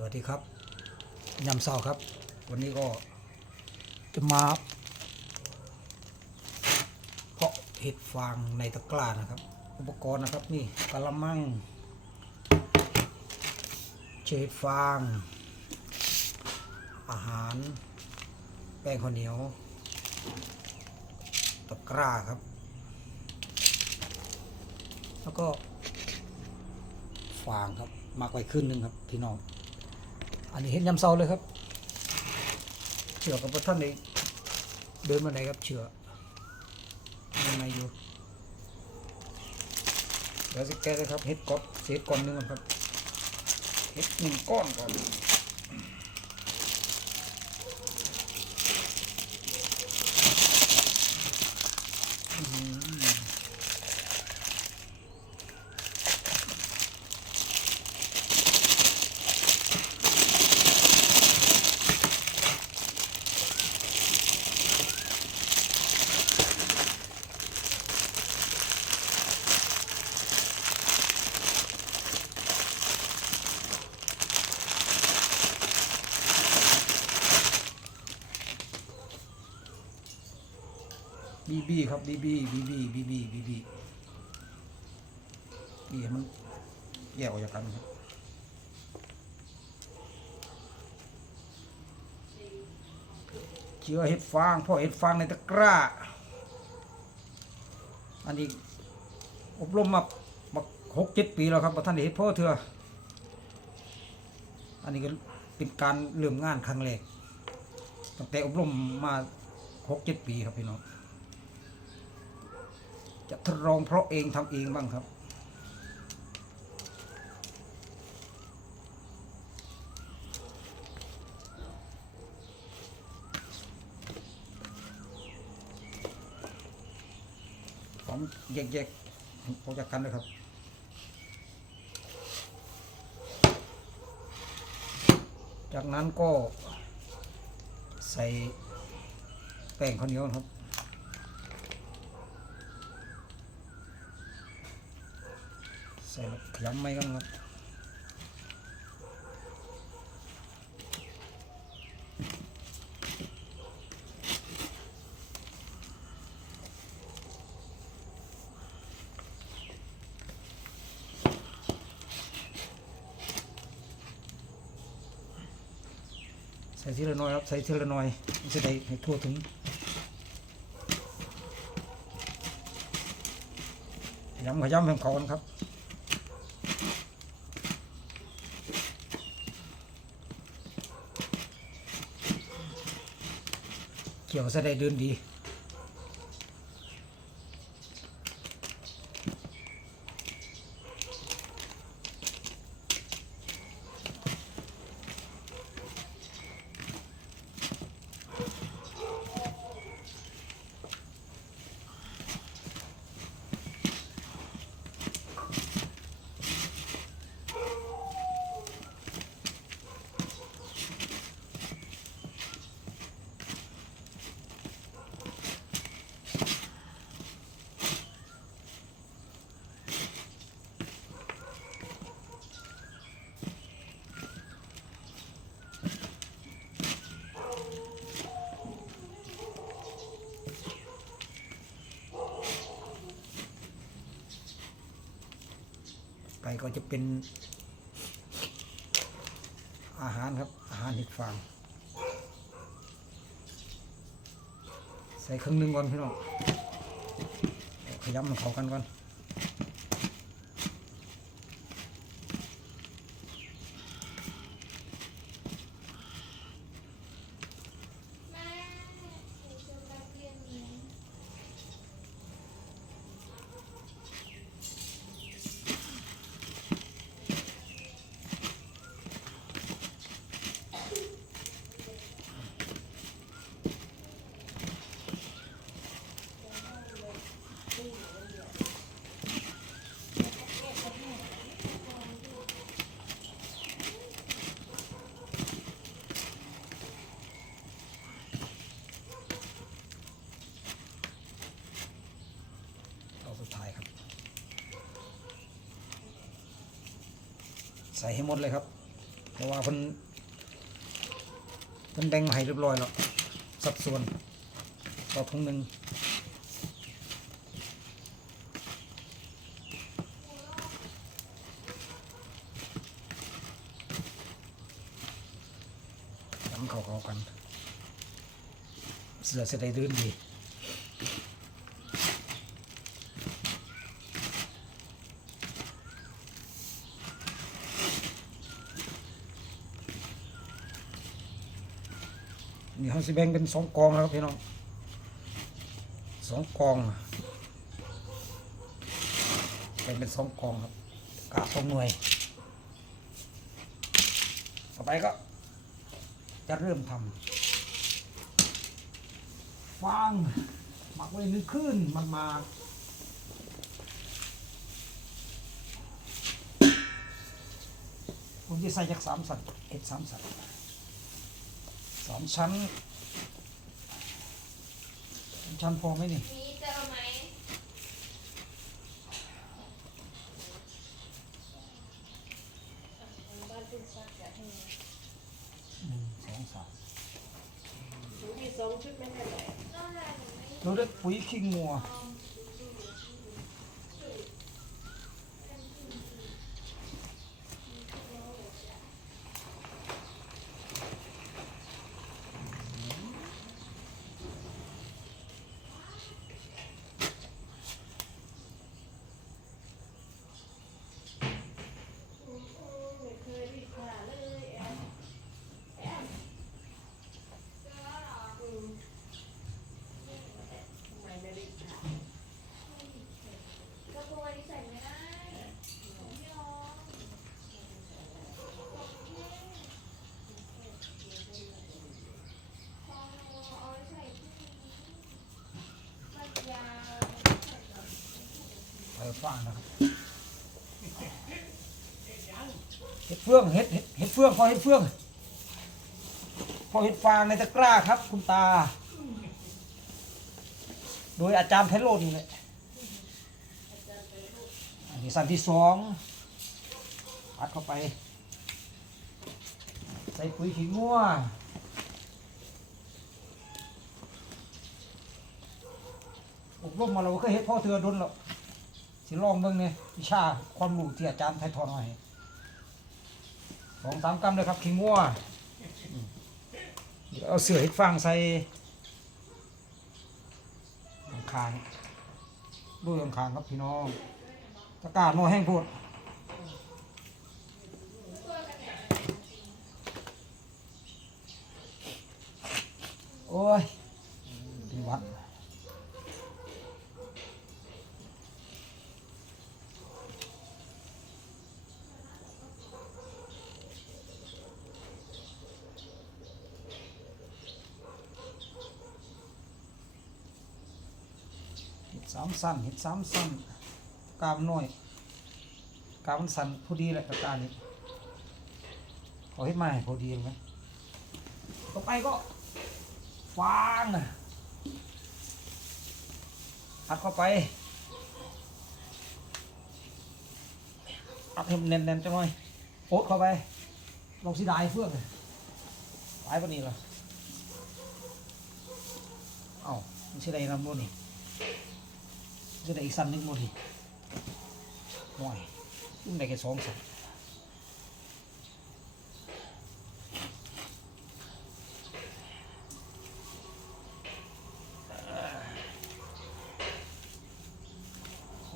สวัสดีครับยำเศร้าครับ วันนี้ก็จะมา เพาะเห็ดฟางในตะกร้านะครับ อุปกรณ์นะครับนี่กะละมังเชดฟาง อาหาร แป้งข้าวเหนียว ตะกร้าครับ แล้วก็ฟางครับมากไว้ขึ้นหนึ่งครับพี่น้อง อันนี้เห็นยำเซาเลยครับ เชือกกับท่านในเดินมาไหนครับเชือกยังไงอยู่เดี๋ยวสิแก้เลยครับเห็ดกอบเศษก้อนหนึงก่อนครับเห็ดหนึ่งก้อนก่อน บีบีครับบีบีบีบีบีบีบีบีบีให้มันแยกออกจากกันครับเชื้อเห็ดฟางพ่อเห็ดฟางในตะกร้า อันนี้อบรมมามาหกเจ็ดปีแล้วครับท่านเห็ดพ่อเถื่ออันนี้ก็เป็นการเริ่มงานครั้งแรกตั้งแต่อบรมมาหกเจ็ดปีครับพี่น้อง จะทดลองเพราะเองทำเองบ้างครับผมแยกๆออกจากกันเลยครับจากนั้นก็ใส่แป้งข้าวเหนียวครับ ส่ขยำไม่กันครับใส่ทีละหน้อยครับใส่ทีละหน้อยจะได้ให้ทั่วถึงขยำขยำให้เขากันครับ เกี่ยวจะได้เดินดี ไปก็จะเป็นอาหารครับ อาหารเห็ดฟาง ใส่ครึ่งหนึ่งก่อนพี่น้องขยำมันเขากันก่อน ใส่ให้หมดเลยครับ เพราะว่าเพิ่นเพิ่นแบ่งมาให้เรียบร้อยแล้วสัดส่วนต่อถุงหนึ่งทำเข้าๆกัน เสือเสได็จดื้นดี นี่เขาสิแบ่งเป็นสองกองแล้วครับพี่น้องสองกองแบ่งเป็นสองกองครับกาสองหน่วย ต่อไปก็จะเริ่มทำฟางหมักไว้นึกขึ้นมันมาผมจะใส่จากสามสันเอ็ดสามสัน สองชั้นสองชั้นพอไหมนี่มีเจอไหมบ้านตุ้งซักจะให้หนึ่งสองสามหนูมีสองชุดไม่ใช่เหรอก็ได้หนูไม่เราได้ปุ๋ยขี้งัวไป ฟ้านะครับเห็ดเฟืองเห็ดเห็ดเห็ดฟืองพอเห็ดเฟืองพอเห็ดฟางในตะกร้าครับ คุณตา โดยอาจารย์ไพโรจน์นี่แหละอันนี้สันที่สองอัดเข้าไป ใส่ปุ๋ยขี้งัวอบรมมาเราก็เคยเห็ดพ่อเธอดนหรอก สิลองเบิ่งเนี่ยวิชาความรู้ที่อาจารย์ไทยทอดมาให้สองสามกรัมเลยครับขี้งัวเดี๋ยวเอาเสือเห็ดฟางใส่คางด้วยคางครับพี่น้องตะกร้าโนแห้งพูดโอ้ยเป็นหวัด เห็ดสามสั้นเห็ดสามสั้นกามน้อยกามมันสั้นพอดีแหละตะการนี้ขอเห็ดมาให้พอดีไหมต่อไปก็ฟางอัดเข้าไปอัดให้มันแน่นๆจังหน่อยโอ๊ตเข้าไปลองสิได้เฟื่องตายปะนี่เหรอเอ้ามันสิได้ลำบนนี่ จะได้อีกสันหนึงหมดทีห่วยอุ้มได้แค่สองสัน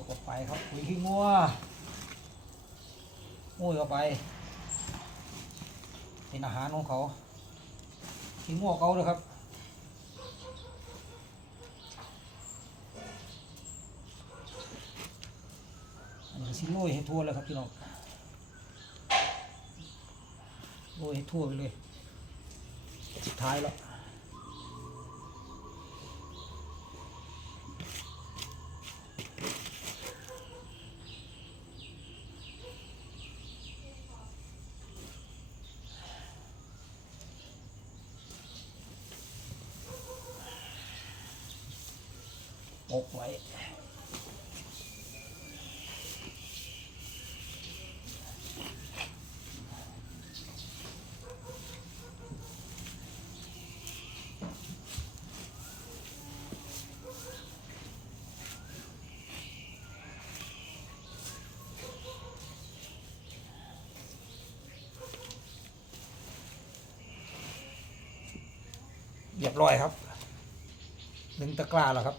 เข้าไปครับปุ๋ยขี้งัวมุ้ยเข้าไป เป็นอาหารของเขาขี้งัวเขาเลยครับ อันนี้ก็ สิโรยให้ทั่วเลยครับพี่น้องโรยให้ทั่วไปเลย สุดท้ายแล้วอบไว้ ยบร้อยครับ หนึ่งตะกร้าแล้วครับ